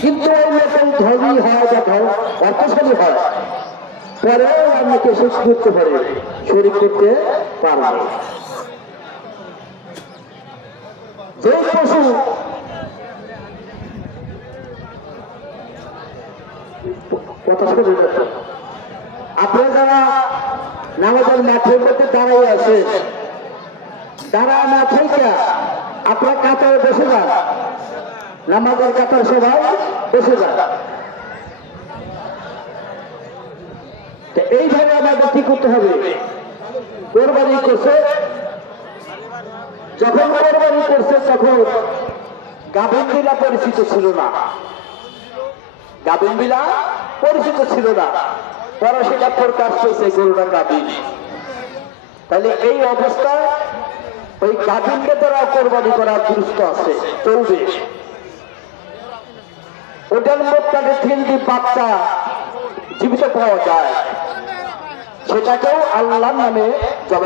কিন্তু ওই নতুন ধনী হয় যখন অর্থশালী হয় পরেও আমাকে শেষ করতে পারে শরীর করতে পারবে। যে পশু কথা শুনে আপনারা যারা নামাজের মাঠের মধ্যে দাঁড়াই আছে তারা না থেকে আপনার কাতারে বসে যান, নামাজের কাতার সবাই বসে যান। এইভাবে আমাদের কি করতে হবে? কোরবানি করছে, যখন কোরবানি করছে তখন গাভিন বিলা পরিচিত ছিল না, গাভিন বিলা পরিচিত ছিল না, পরে সেটা প্রকাশ হয়েছে গরুটা গাভিন। তাহলে এই অবস্থায় ওই গাভিনকে দ্বারা কোরবানি করার গুরুত্ব আছে, চলবে। ওটার মধ্যে তিনটি বাচ্চা জীবিত পাওয়া যায়, সেটাকেও আল্লাহর নামে জবাই